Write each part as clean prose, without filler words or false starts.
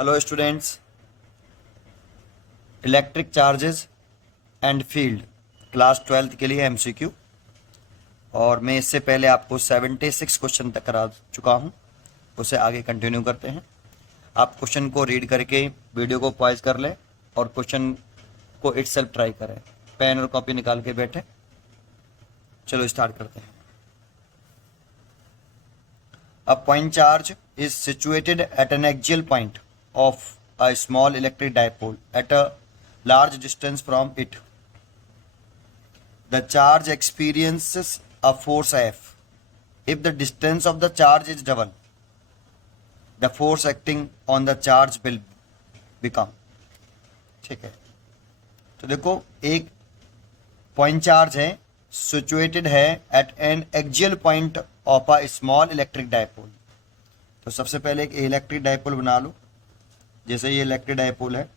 Hello students, electric charges and field class 12th के लिए MCQ. और मैं इससे पहले आपको 76 क्वेश्चन तक करा चुका हूं, उसे आगे कंटिन्यू करते हैं। आप क्वेश्चन को रीड करके वीडियो को पॉज कर लें और क्वेश्चन को इटसेल्फ ट्राई करें। पेन और कॉपी निकाल के बैठे। चलो स्टार्ट करते हैं। A point charge is situated at an axial point of a small electric dipole at a large distance from it. The charge experiences a force F. If the distance of the charge is double, the force acting on the charge will become. ठीक है, तो देखो एक point charge है, situated है at an axial point of a small electric dipole. तो सबसे पहले एक इलेक्ट्रिक डायपोल बना लो। जैसे ये इलेक्ट्रिक डायपोल है,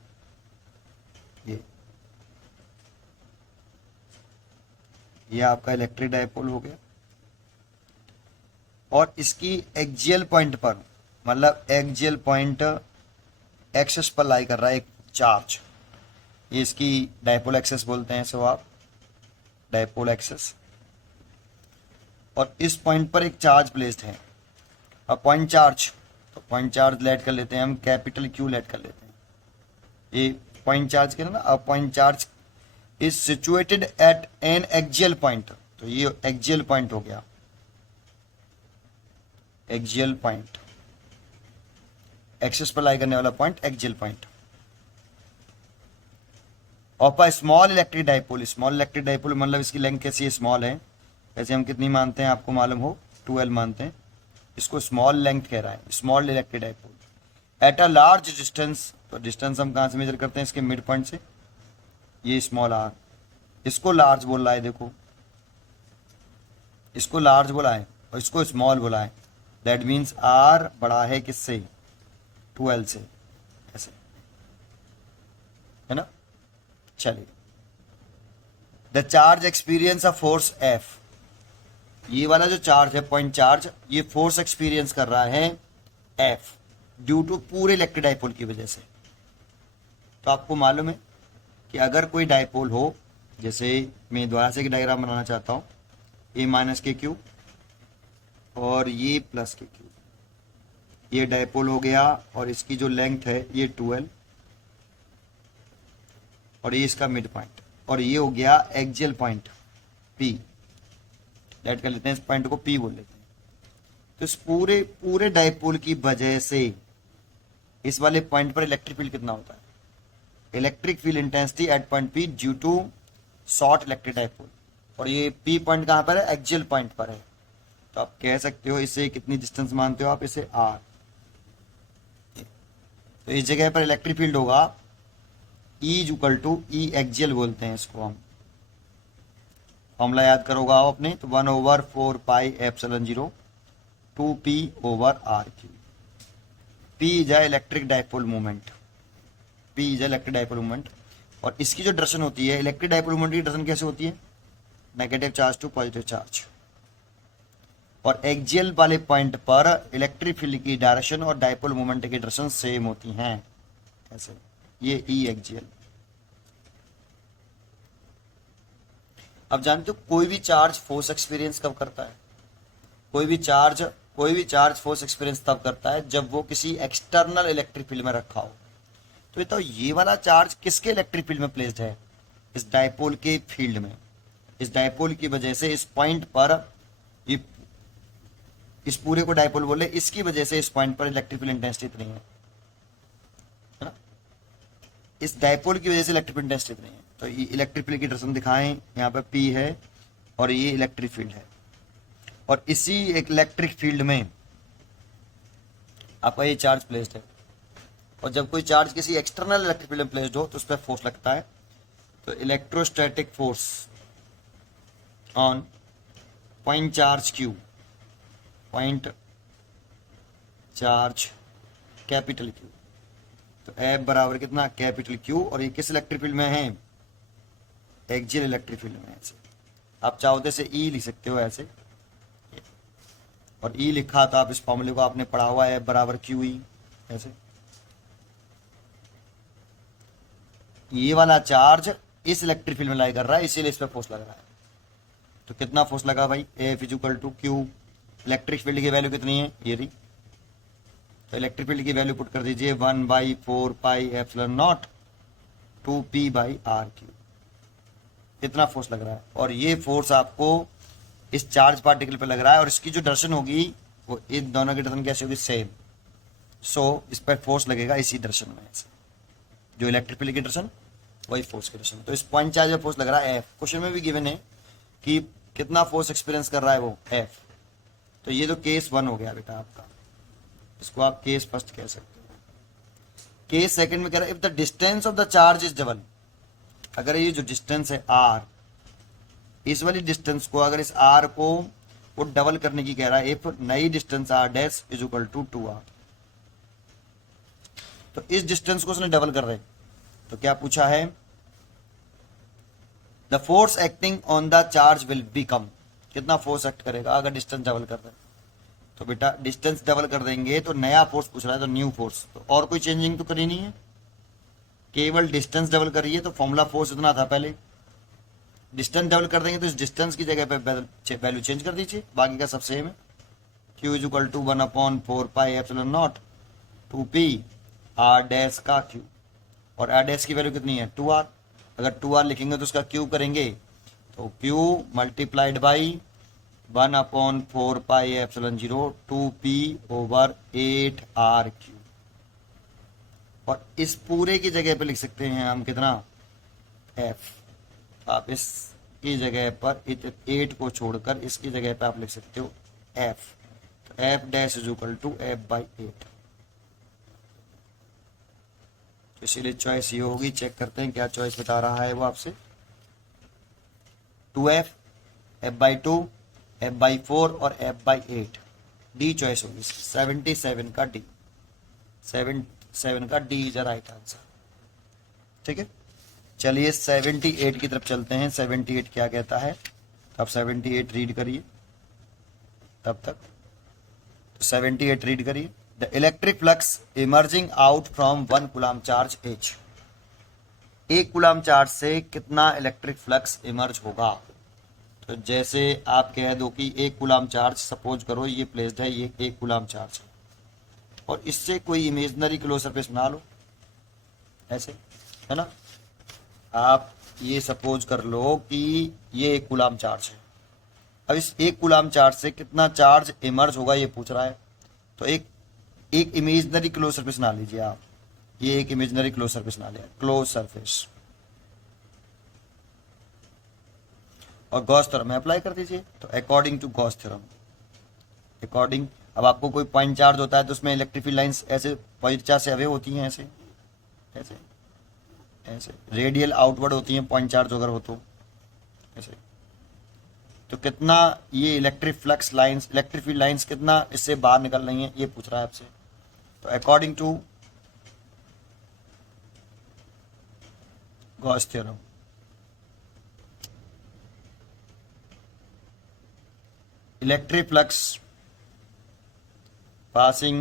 ये आपका इलेक्ट्रिक डायपोल हो गया और इसकी एक्सियल पॉइंट पर, मतलब एक्सियल पॉइंट एक्सेस पर लाई कर रहा है एक चार्ज। ये इसकी डायपोल एक्सेस बोलते हैं, सो आप डायपोल एक्सेस। और इस पॉइंट पर एक चार्ज प्लेस्ड है, अब पॉइंट चार्ज, तो पॉइंट चार्ज लेट कर लेते हैं हम, कैपिटल क्यू लेट कर लेते हैं। ये पॉइंट चार्ज के ना, अब point charge is situated at an axial point, तो ये एक्सियल पॉइंट हो गया, एक्सियल पॉइंट, एक्सेस पर लाई करने वाला point axial point of a small electric dipole. Small electric dipole मतलब इसकी लेंथ कैसी है, स्मॉल है। वैसे हम कितनी मानते हैं आपको मालूम हो, 12 मानते हैं। इसको स्मॉल लेंथ कह रहा है, small electric dipole at a large distance. तो डिस्टेंस हम कहाँ से मेजर करते हैं, इसके मिड पॉइंट से। ये स्मॉल आर, इसको लार्ज बोल रहा है, देखो इसको लार्ज बोला है और इसको स्मॉल बोला है। दैट मीन्स आर बड़ा है किससे, 12 से, ऐसे है ना। चलिए, the charge experience a force F. ये वाला जो चार्ज है पॉइंट चार्ज, ये फोर्स एक्सपीरियंस कर रहा है एफ ड्यू टू पूरे इलेक्ट्रिक डायपोल की वजह से। तो आपको मालूम है कि अगर कोई डायपोल हो, जैसे मैं दोबारा से एक डायग्राम बनाना चाहता हूँ, ए माइनस के क्यू और ये प्लस के क्यू, ये डायपोल हो गया और इसकी जो लेंथ है ये 12 और ये इसका मिड पॉइंट, और ये हो गया एक्सियल पॉइंट पी। लेट कर लेते हैं, इस पॉइंट को पी बोल लेते हैं। तो इस पूरे पूरे डायपोल की वजह से इस वाले पॉइंट पर इलेक्ट्रिक फील्ड कितना होता है, electric field intensity at point P due to short electric dipole. और ये पी पॉइंट कहां पर है, एक्सियल पॉइंट पर है। तो आप कह सकते हो इसे कितनी डिस्टेंस मानते हो आप, इसे आर। तो इस जगह पर इलेक्ट्रिक फील्ड होगा E is equal to E axial बोलते हैं इसको हम। फॉर्मूला याद करोगा आप अपने, तो 1/4πε0 2p over R Q. P is electric dipole movement, P is electric dipole movement. और इसकी जो डायरेक्शन होती है, इलेक्ट्रिक डायपोल मूवमेंट की डायरेक्शन कैसे होती है, negative charge to positive charge. और एक्सियल वाले पॉइंट पर इलेक्ट्रिक फील्ड की डायरेक्शन और डायपोल मूवमेंट की डायरेक्शन सेम होती हैं, ऐसे। ये ई एक्सियल। अब जानते हो कोई भी चार्ज फोर्स एक्सपीरियंस कब करता है, कोई भी चार्ज फोर्स एक्सपीरियंस तब करता है जब वो किसी एक्सटर्नल इलेक्ट्रिक फील्ड में रखा हो। तो बताओ ये वाला चार्ज किसके इलेक्ट्रिक फील्ड में प्लेस्ड है, इस डायपोल के फील्ड में। इस डायपोल की वजह से इस पॉइंट पर, ये इस पूरे को डायपोल बोले, इसकी वजह से इस पॉइंट पर इलेक्ट्रिक फील्ड इंटेंसिटी इतनी है ना, इस डायपोल की वजह से इलेक्ट्रिक फील्ड इंटेंसिटी इतनी है। तो ये इलेक्ट्रिक फील्ड की डायरेक्शन दिखाएं, यहाँ पर पी है और ये इलेक्ट्रिक फील्ड है। और इसी एक इलेक्ट्रिक फील्ड में आपका ये चार्ज प्लेस्ड है। और जब कोई चार्ज किसी एक्सटर्नल इलेक्ट्रिक फील्ड में प्लेस्ड हो तो उस पर फोर्स लगता है। तो electrostatic force on point charge Q, point charge capital Q, तो एफ बराबर कितना, कैपिटल क्यू। और ये किस इलेक्ट्रिक फील्ड में है, एक्सियल इलेक्ट्रिक फील्ड में। ऐसे आप चाहो तो इसे ई लिख सकते हो ऐसे, और ई लिखा तो आप इस फॉर्मूले को आपने पढ़ा हुआ है, बराबर क्यू ई, ऐसे। ये वाला चार्ज इस इलेक्ट्रिक फील्ड में लाई कर रहा है, इसीलिए इस पर फोर्स लग रहा है। तो कितना फोर्स लगा भाई, F equal to Q. Electric field की वैल्यू कितनी है, ये रही। तो इलेक्ट्रिक फील्ड की वैल्यू पुट कर दीजिए 1/4πε0 2p/r3। इतना फोर्स लग रहा है, और ये फोर्स आपको इस चार्ज पार्टिकल पे लग रहा है, और इसकी जो डायरेक्शन होगी वो इन दोनों की डायरेक्शन कैसे होगी, सेम। सो इस पर फोर्स लगेगा इसी डायरेक्शन में, जो इलेक्ट्रिक फील्ड की डायरेक्शन वही फोर्स की डायरेक्शन। तो इस पॉइंट चार्ज में फोर्स लग रहा है F। क्वेश्चन में भी गिवन है कि कितना फोर्स एक्सपीरियंस कर रहा है वो F। तो ये तो केस 1 हो गया बेटा आपका, इसको आप केस फर्स्ट कह सकते हो। केस सेकंड में कह रहा है if the distance of the charge is double. अगर ये जो डिस्टेंस है R, इस वाली डिस्टेंस को, अगर इस R को वो डबल करने की कह रहा है, इफ नई distance R dash is equal to 2R। तो इस डिस्टेंस को उसने डबल कर रहे, तो क्या पूछा है, the force acting on the charge will become. कितना फोर्स एक्ट करेगा अगर डिस्टेंस डबल कर रहे हैं, तो बेटा डिस्टेंस डबल कर देंगे तो नया फोर्स पूछ रहा है, तो न्यू फोर्स। तो और कोई चेंजिंग तो करी नहीं है, केवल डिस्टेंस डबल करिए। तो फॉर्मूला फोर्स इतना था पहले, डिस्टेंस डबल कर देंगे तो इस डिस्टेंस की जगह पे वैल्यू चेंज कर दीजिए, बाकी का सब सेम है। Q is equal to 1/4πε0 2p/r dash का Q, और r डैश की वैल्यू कितनी है 2R। अगर 2R लिखेंगे तो उसका Q करेंगे, तो Q मल्टीप्लाइड बाई 1/4πε0 2p/8RQ। और इस पूरे की जगह पे लिख सकते हैं हम कितना, F। आप इसकी जगह पर 8 को छोड़कर इसकी जगह पे आप लिख सकते हो F। तो F dash is equal to F/8। तो इसीलिए चॉइस ये होगी। चेक करते हैं क्या चॉइस बता रहा है वो आपसे, 2F, F/2, F/4 और F/8। डी चॉइस होगी 77 का डी, 77 का डी इज राइट आंसर। ठीक है, चलिए 78 की तरफ चलते हैं। 78 क्या कहता है, अब 78 रीड करिए तब तक। तो 78 रीड करिए, the electric flux emerging out from 1 coulomb charge H। 1 coulomb charge से कितना इलेक्ट्रिक फ्लक्स इमर्ज होगा। तो जैसे आप कह दो कि 1 कूलम चार्ज, सपोज करो ये प्लेस्ड है, ये 1 कूलम चार्ज है, और इससे कोई इमेजिनरी क्लोज सरफेस बना लो, ऐसे है ना। आप ये सपोज कर लो कि ये 1 कूलम चार्ज है। अब इस 1 कूलम चार्ज से कितना चार्ज इमर्ज होगा ये पूछ रहा है। तो एक इमेजिनरी क्लोज सरफेस बना लीजिए आप, ये एक इमेजिनरी क्लोज सरफेस बना लिया, क्लोज सरफेस, और गॉस थ्योरम में अप्लाई कर दीजिए। तो according to Gauss theorem, according, अब आपको कोई पॉइंट चार्ज होता है तो उसमें इलेक्ट्रिक फील्ड लाइंस ऐसे पॉइंट चार्ज से अवे होती हैं, ऐसे ऐसे ऐसे रेडियल आउटवर्ड होती हैं पॉइंट चार्ज अगर हो तो ऐसे। तो कितना ये electric flux lines, electric field lines कितना इससे बाहर निकल रही हैं ये पूछ रहा है आपसे। तो according to Gauss theorem, electric flux passing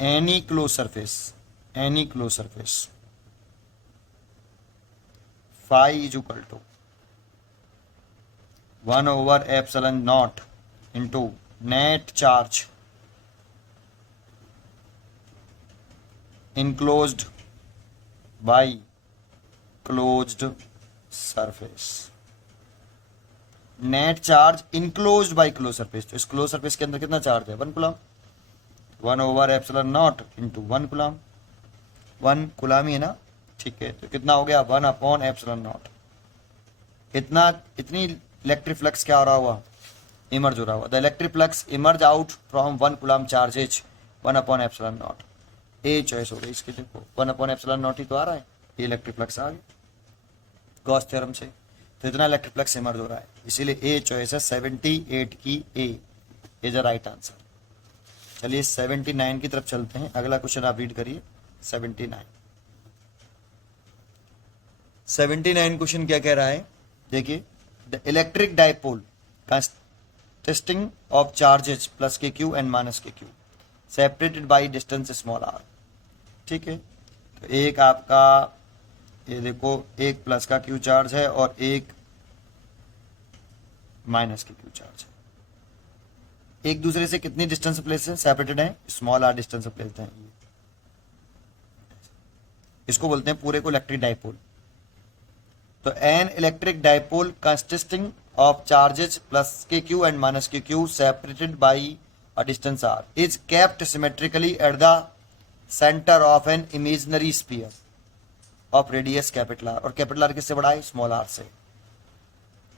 any closed surface phi is equal to 1/epsilon naught into net charge enclosed by closed surface। Net charge enclosed by close surface, तो इस क्लोज सरफेस के अंदर कितना charge है 1 coulomb, 1/epsilon naught into 1 coulomb, 1 coulomb ही है ना, ठीक है। तो कितना हो गया 1/epsilon naught। इतनी इलेक्ट्रिक फ्लक्स क्या हो रहा हुआ, इमर्ज हो रहा हुआ। The electric flux emerge out from 1 coulomb charge H 1/epsilon naught। A choice हो गई इसकी, देखो 1/epsilon naught ही तो आ रहा है, ये इलेक्ट्रिक फ्लक्स आ गया गॉस थ्योरम से। तो इतना इलेक्ट्रिक फ्लक्स इमर्ज हो रहा है, इसीलिए ए चॉइस है 78 की, ए इज अ राइट आंसर। चलिए 79 की तरफ चलते हैं। अगला क्वेश्चन आप रीड करिए 79 क्वेश्चन क्या कह रहा है, देखिए, the electric dipole consisting of charges plus kq and minus kq separated by distance small r। ठीक है, तो एक आपका ये देखो, एक प्लस का क्यू चार्ज है और एक माइनस की क्यू चार्ज है। एक दूसरे से कितनी डिस्टेंस प्लेस है, सेपरेटेड है, स्मॉल आर डिस्टेंस प्लेस है। इसको बोलते हैं पूरे को इलेक्ट्रिक डाइपोल। तो an electric dipole consisting of charges plus के क्यू एंड माइनस के Q separated by a distance R is kept symmetrically at the centre of an imaginary sphere of radius capital R. और capital R किससे बड़ा है, small are से।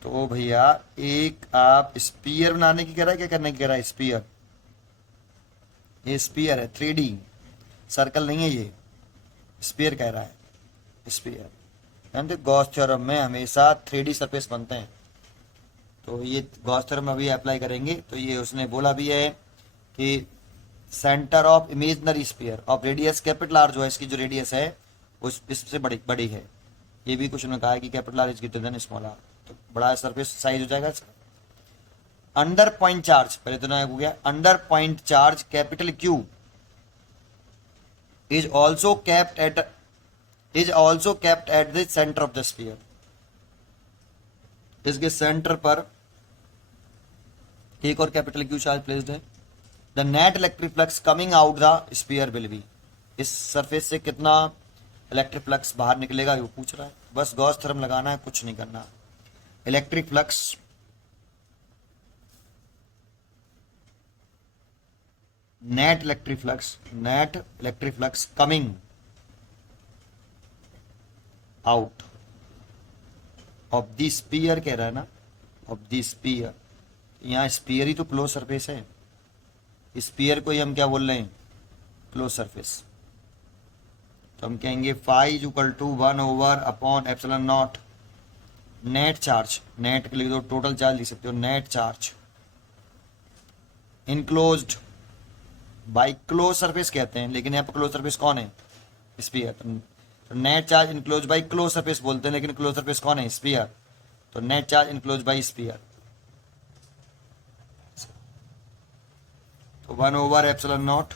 तो भैया एक आप स्पीयर बनाने की कह रहा है, क्या करने की कह रहा है, स्पीयर। ये स्पीयर है, 3D सर्कल नहीं है, ये स्पीयर कह रहा है, स्पीयर। तो गॉस थ्योरम में हमेशा 3D सरफेस बनते हैं, तो ये गॉस थ्योरम अभी अप्लाई करेंगे। तो ये उसने बोला भी है कि centre of imaginary sphere of radius capital R, जो है इसकी जो रेडियस है उस इससे बड़ी बड़ी है। ये भी कुछ उन्होंने कहा है कि capital R is greater than small R, तो बड़ा सरफेस साइज हो जाएगा इसका। अंडर पॉइंट चार्ज, पहले तो ना हो गया, under point charge capital Q is also kept at the centre of the sphere. इसके सेंटर पर एक और कैपिटल क्यू चार्ज प्लेस्ड है। The net electric flux coming out the sphere will be, इस सरफेस से कितना इलेक्ट्रिक फ्लक्स बाहर निकलेगा वो पूछ रहा है। बस गॉस थ्योरम लगाना है, कुछ नहीं करना। Electric flux net electric flux coming out of the sphere कह रहा है ना, ऑफ द स्फीयर। यहां स्फीयर ही तो क्लोज सरफेस है, स्फीयर को ही हम क्या बोल रहे हैं, क्लोज सरफेस। तो हम कहेंगे फाई इज इक्वल टू 1/अपॉन ε0 नेट चार्ज, नेट के लिख दो, टोटल चार्ज लिख सकते हो, net charge enclosed by close surface कहते हैं, लेकिन यहाँ पर क्लोज सरफेस कौन है, स्फीयर। तो net charge enclose by close surface बोलते हैं, लेकिन क्लोज सरफेस कौन है, स्फीयर। तो net charge enclose bye sphere, तो 1/ε0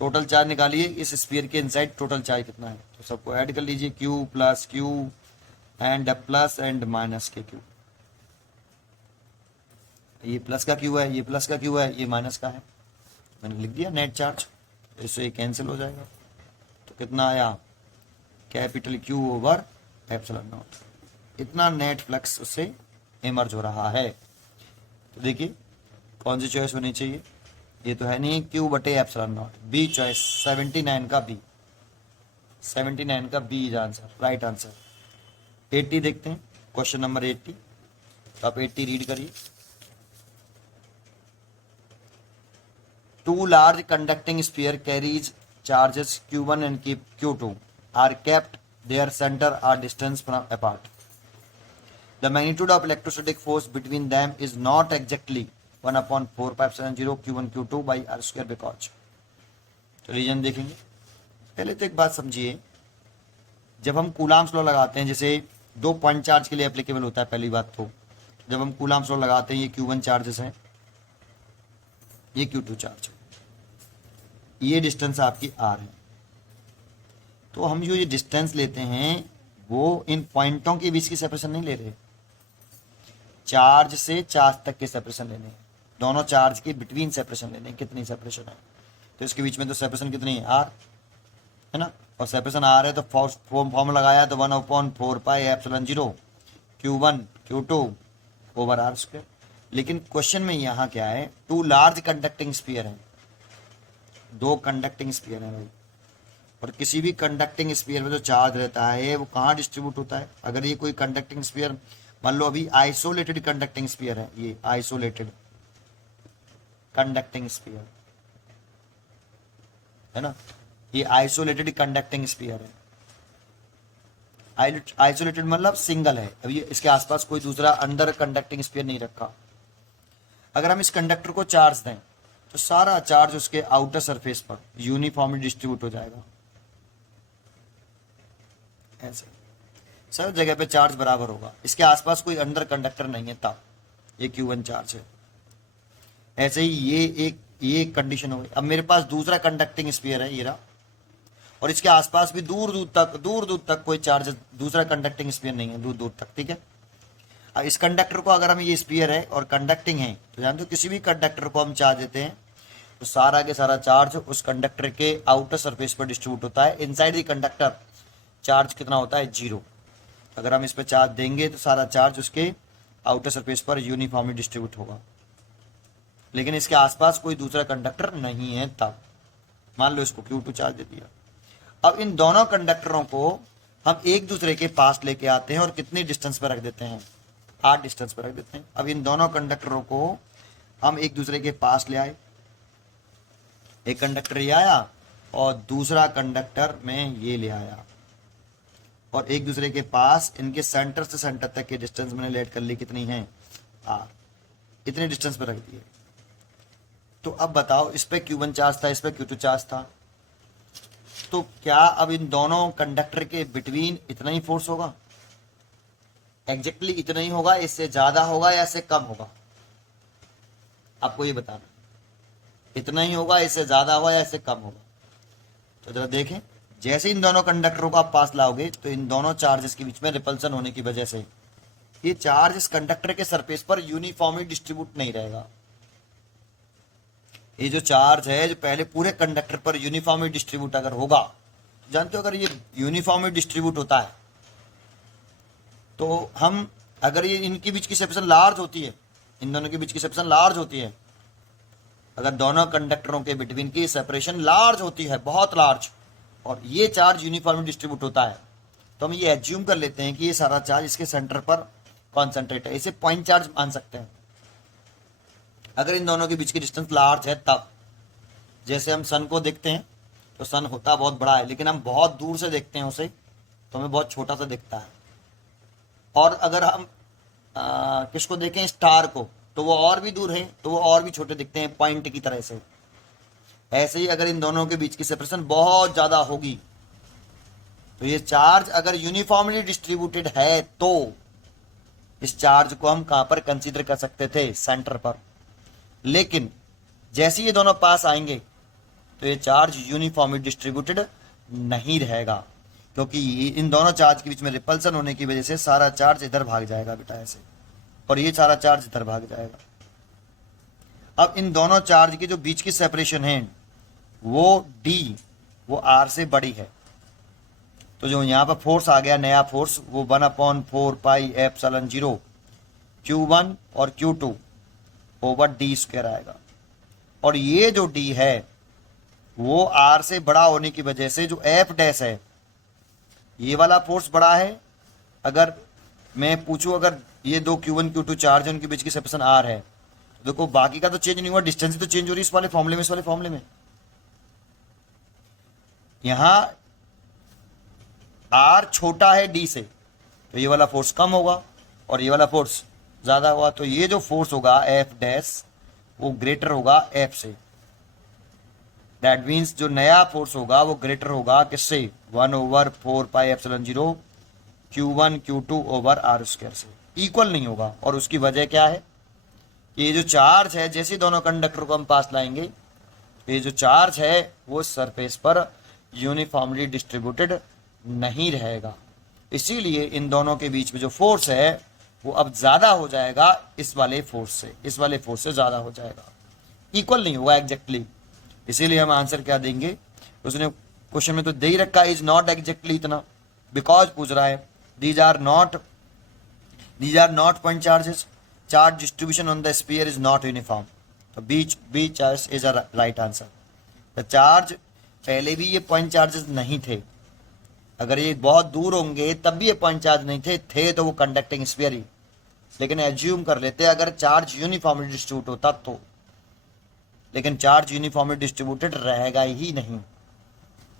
टोटल चार्ज निकालिए इस स्फीयर के इनसाइड, टोटल चार्ज कितना है। तो सबको ऐड कर लीजिए, Q plus Q and plus and minus के क्यू। ये प्लस का क्यू है, ये प्लस का क्यू है, ये माइनस का है, मैंने लिख दिया नेट चार्ज। इससे ये कैंसिल हो जाएगा, तो कितना आया, कैपिटल क्यू ओवर ε0। इतना नेट फ्लक्स उससे इमर्ज हो रहा है। तो देखिए कौन सी चॉइस होनी चाहिए, ये तो है नहीं क्यू बटे ε0, बी चॉइस 79 का बी, 79 का B is answer, right answer. 80 देखते हैं, क्वेश्चन नंबर 80। तो आप 80 रीड करिए। Two large conducting sphere carries charges Q1 and Q2 are kept their center are distance from apart. The magnitude of electrostatic force between them is not exactly 1/4πε0 Q1 Q2 by r square because। तो reason देखेंगे। पहले तो एक बात समझिए, जब हम coulombs law लगाते हैं, जैसे 2 पॉइंट चार्ज के लिए एप्लीकेबल होता है, पहली बात तो जब हम कूलाम्स लॉ लगाते हैं, ये Q1 चार्जेस हैं, ये Q2 चार्ज है, ये डिस्टेंस आपकी r है। तो हम जो ये डिस्टेंस लेते हैं वो इन पॉइंटों के बीच की सेपरेशन नहीं ले रहे, चार्ज से चार्ज तक के सेपरेशन लेने हैं, दोनों चार्ज के बिटवीन सेपरेशन लेने हैं, कितनी सेपरेशन है। तो इसके बीच में तो सेपरेशन कितनी है, r है ना, और सेपरेशन r है, तो फॉर्म लगाया तो 1/4πε0 Q1 Q2 over r square. लेकिन क्वेश्चन में यहाँ क्या है, टू लार्ज कंडक्टिंग स्फीयर है, 2 कंडक्टिंग स्फीयर है भाई, और किसी भी कंडक्टिंग स्फीयर में जो चार्ज रहता है वो कहाँ डिस्ट्रीब्यूट होता है। अगर ये कोई कंडक्टिंग स्फीयर, मान लो अभी आइसोलेटेड कंडक्टिंग स्फीयर है, ये आइसोलेटेड कंडक्टिंग स्फीयर है ना, ये आइसोलेटेड कंडक्टिंग स्फीयर है। आइसोलेटेड मतलब सिंगल है, अभी इसके आसपास कोई दूसरा अंडर कंडक्टिंग स्फीयर नहीं रखा। अगर हम इस कंडक्टर को चार्ज दें तो सारा चार्ज उसके आउटर सरफेस पर यूनिफॉर्मली डिस्ट्रीब्यूट हो जाएगा, ऐसे सब जगह पे चार्ज बराबर होगा, इसके आसपास कोई अंडर कंडक्टर नहीं है, तब ये Q1 चार्ज है। ऐसे ही ये एक कंडीशन हो गई। अब मेरे पास दूसरा कंडक्टिंग स्फीयर है, ये रहा, और इसके आसपास भी दूर दूर तक कोई चार्ज, दूसरा कंडक्टिंग स्फीयर नहीं है दूर दूर तक, ठीक है। अब इस कंडक्टर को अगर हम, ये स्फीयर है और कंडक्टिंग है, तो जानते हो किसी भी कंडक्टर को हम चार्ज देते हैं तो सारा के सारा चार्ज उस कंडक्टर के आउटर सरफेस पर डिस्ट्रीब्यूट होता है। इनसाइड द कंडक्टर चार्ज कितना होता है, 0। अगर हम इस पर चार्ज देंगे तो सारा चार्ज उसके आउटर सरफेस पर यूनिफॉर्मली डिस्ट्रीब्यूट होगा, लेकिन इसके आसपास कोई दूसरा कंडक्टर नहीं है तब। मान लो इसको Q2 चार्ज दे दिया। अब इन दोनों कंडक्टरों को हम एक दूसरे के पास लेके आते हैं और कितनी डिस्टेंस पर रख देते हैं, 8 डिस्टेंस पर रख देते हैं। अब इन दोनों कंडक्टरों को हम एक दूसरे के पास ले आए, एक कंडक्टर ये आया और दूसरा कंडक्टर में ये ले आया, और एक दूसरे के पास इनके सेंटर से सेंटर तक की डिस्टेंस मैंने लेट कर ली, कितनी है, R। इतने डिस्टेंस पर रख दिए। तो अब बताओ, इस पे Q1 चार्ज था, इस पे Q2 चार्ज था, तो क्या अब इन दोनों कंडक्टर के बिटवीन इतना ही फोर्स होगा? एग्जैक्टली इतना ही होगा, इससे ज्यादा होगा या इससे कम होगा? आपको ये बताना, इतना ही होगा, इससे ज्यादा होगा या इससे कम होगा? तो जरा देखें, जैसे इन दोनों कंडक्टरों को आप पास लाओगे तो इन दोनों चार्जेस के बीच में रिपल्सन होने की वजह से ये चार्ज इस कंडक्टर के सरफेस पर यूनिफॉर्मली डिस्ट्रीब्यूट नहीं रहेगा। ये जो चार्ज है जो पहले पूरे कंडक्टर पर यूनिफॉर्मली डिस्ट्रीब्यूट अगर होगा, जानते हो अगर ये यूनिफॉर्मली डिस्ट्रीब्यूट होता है तो हम, अगर ये इनके बीच की सेपरेशन लार्ज होती है, इन दोनों के बीच की सेपरेशन लार्ज होती है, अगर दोनों कंडक्टरों के बिटवीन की सेपरेशन लार्ज होती है, बहुत लार्ज, और ये चार्ज यूनिफॉर्मली डिस्ट्रीब्यूट होता है, तो हम ये एज्यूम कर लेते हैं कि ये सारा चार्ज इसके सेंटर पर कॉन्सेंट्रेट है। इसे पॉइंट चार्ज मान सकते हैं अगर इन दोनों के बीच की डिस्टेंस लार्ज है तब। जैसे हम सन को देखते हैं तो सन होता बहुत बड़ा है, लेकिन हम बहुत दूर से देखते हैं उसे तो हमें बहुत छोटा सा दिखता है। और अगर हम किसको देखें, स्टार को, तो वो और भी दूर है तो वो और भी छोटे दिखते हैं, पॉइंट की तरह से। ऐसे ही अगर इन दोनों के बीच की सेपरेशन बहुत ज्यादा होगी तो ये चार्ज अगर यूनिफॉर्मली डिस्ट्रीब्यूटेड है तो इस चार्ज को हम कहां पर कंसीडर कर सकते थे, सेंटर पर। लेकिन जैसे ये दोनों पास आएंगे तो ये चार्ज यूनिफॉर्मली डिस्ट्रीब्यूटेड नहीं रहेगा, क्योंकि इन दोनों चार्ज के बीच में रिपल्सन होने की वजह से सारा चार्ज इधर भाग जाएगा बेटा ऐसे, और ये सारा चार्ज इधर भाग जाएगा। अब इन दोनों चार्ज की जो बीच की सेपरेशन है वो D, वो R से बड़ी है, तो जो यहां पर फोर्स आ गया नया फोर्स, वो 1/4 पाई एप्सिलॉन 0 Q1 और Q2 ओवर D स्क्वायर आएगा। और ये जो D है वो R से बड़ा होने की वजह से जो F डैश है, ये वाला फोर्स बड़ा है। अगर मैं पूछूं, अगर ये दो Q1 Q2 चार्ज है, उनके बीच की सेपरेशन R है, तो देखो बाकी का तो चेंज नहीं हुआ, डिस्टेंस तो चेंज हो रही है इस वाले फॉर्मूले में, इस वाले फॉर्मूले में। यहां R छोटा है D से, तो ये वाला फोर्स कम होगा और ये वाला फोर्स ज्यादा होगा, तो ये जो फोर्स होगा F डैश वो ग्रेटर होगा F से। दैट मीन्स जो नया फोर्स होगा वो ग्रेटर होगा किससे, 1/4 pi epsilon 0 Q1 Q2 over R square से, इक्वल नहीं होगा। और उसकी वजह क्या है, ये जो चार्ज है, जैसे दोनों कंडक्टर को हम पास लाएंगे, ये जो चार्ज है वो सरफेस पर यूनिफॉर्मली डिस्ट्रीब्यूटेड नहीं रहेगा। इसीलिए इन दोनों के बीच में जो फोर्स है वो अब ज्यादा हो जाएगा इस वाले फोर्स से, इस वाले फोर्स से ज्यादा हो जाएगा, इक्वल नहीं होगा एग्जैक्टली। इसीलिए हम आंसर क्या देंगे, उसने क्वेश्चन में तो दे ही रखा है, इज नॉट एग्जैक्टली इतना, बिकॉज पूछ रहा है these are not point charges, charge distribution on the sphere is not uniform, तो B choice is a right answer. The charge, पहले भी ये पॉइंट चार्जेस नहीं थे, अगर ये बहुत दूर होंगे तब भी ये पॉइंट चार्ज नहीं थे तो वो कंडक्टिंग स्फीयर ही, लेकिन एज्यूम कर लेते अगर चार्ज यूनिफॉर्मली डिस्ट्रीब्यूट होता तो, लेकिन चार्ज यूनिफॉर्मली डिस्ट्रीब्यूटेड रहेगा ही नहीं,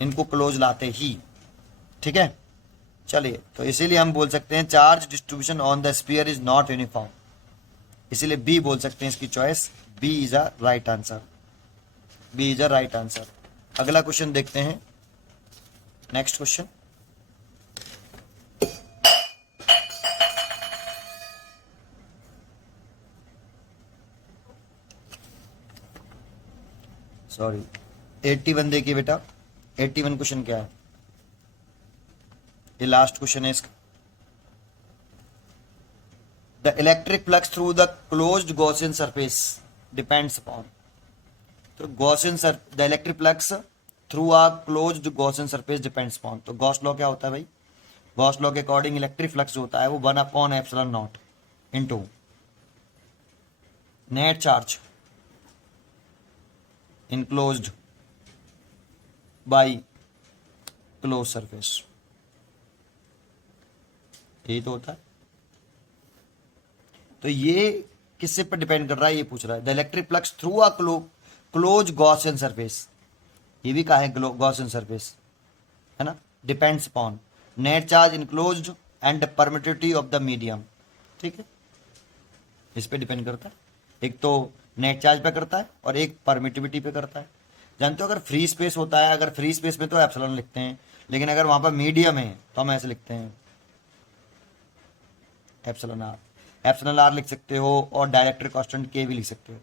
इनको क्लोज लाते ही, ठीक है। चलिए, तो इसीलिए हम बोल सकते हैं charge distribution on the sphere is not uniform, इसीलिए बी बोल सकते हैं इसकी choice, B is a right answer, B is a right answer. अगला क्वेश्चन देखते हैं, नेक्स्ट क्वेश्चन। सॉरी 81 देखिए बेटा, 81 क्वेश्चन क्या है, ये लास्ट क्वेश्चन है इसका। The electric flux through the closed Gaussian surface depends upon. तो Gaussian the electric flux through a closed Gaussian surface depends upon. तो गॉस लॉ क्या होता है भाई? गॉस लॉ के अकॉर्डिंग इलेक्ट्रिक फ्लक्स जो होता है वो 1/ε0 into net charge enclosed by close surface, यही तो होता है। तो ये किससे पर डिपेंड कर रहा है, ये पूछ रहा है। The electric flux through a close Gaussian surface, ये भी कहा है गॉसियन सरफेस, है ना, depends upon net charge enclosed and permittivity of the medium. ठीक है, इस पे डिपेंड करता है। एक तो नेट चार्ज पे करता है और एक परमिटिविटी पे करता है। जानते हो अगर फ्री स्पेस होता है, अगर फ्री स्पेस में तो एप्सिलॉन लिखते हैं, लेकिन अगर वहां पर मीडियम है तो हम ऐसे लिखते हैं एप्सिलॉन आर। एप्सिलॉन आर लिख सकते हो और डाइलेक्ट्रिक कांस्टेंट के भी लिख सकते हो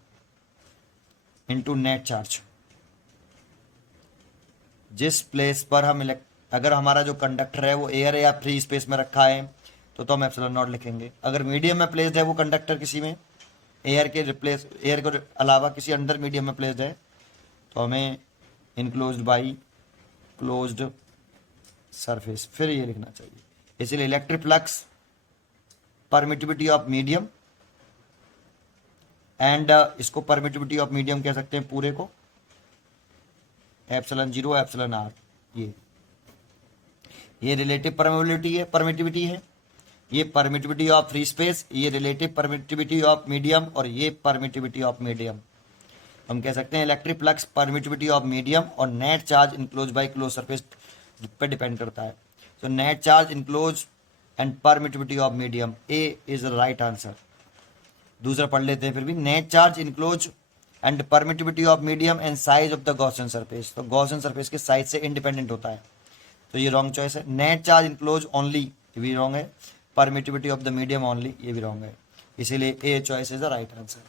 इनटू नेट चार्ज। जिस प्लेस पर हम अगर हमारा जो कंडक्टर है वो एयर या फ्री स्पेस में रखा है तो हम एप्सिलॉन नॉट लिखेंगे। अगर मीडियम में प्लेस्ड है वो कंडक्टर किसी में एयर के अलावा किसी अंदर मीडियम में प्लेस्ड है तो हमें इनक्लोज्ड बाई क्लोज्ड सरफेस फिर ये लिखना चाहिए। इसलिए electric flux permittivity of medium and इसको परमिटिविटी ऑफ मीडियम कह सकते हैं पूरे को, एप्सिलॉन 0 एप्सिलॉन आर। ये रिलेटिव परमिटिविटी है, ये परमिटिविटी ऑफ फ्री स्पेस, ये रिलेटिव परमिटिविटी ऑफ मीडियम और ये परमिटिविटी ऑफ मीडियम। हम कह सकते हैं electric flux permittivity of medium और net charge enclose by close surface पे डिपेंड करता है। तो net charge enclose and permittivity of medium, A is the right answer. दूसरा पढ़ लेते हैं फिर भी, net charge enclose and permittivity of medium and size of the Gaussian surface. तो गॉसियन सरफेस के साइज से इंडिपेंडेंट होता है, तो ये रॉन्ग चॉइस है। नेट चार्ज इनक्लोज ओनली, ये भी रॉन्ग है। Permittivity of the medium only, ये भी रॉन्ग है। इसीलिए a choice is the right answer.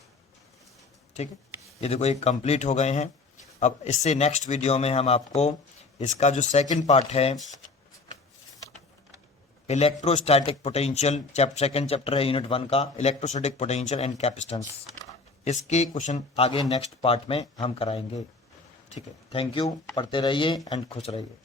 ठीक है, ये देखो ये कंप्लीट हो गए हैं। अब इससे नेक्स्ट वीडियो में हम आपको इसका जो सेकंड पार्ट है इलेक्ट्रोस्टैटिक पोटेंशियल, सेकंड चैप्टर है यूनिट 1 का, इलेक्ट्रोस्टैटिक पोटेंशियल एंड कैपेसिटेंस, इसके क्वेश्चन आगे नेक्स्ट पार्ट में हम कराएंगे। ठीक है, थैंक यू, पढ़ते रहिए एंड खुश रहिए।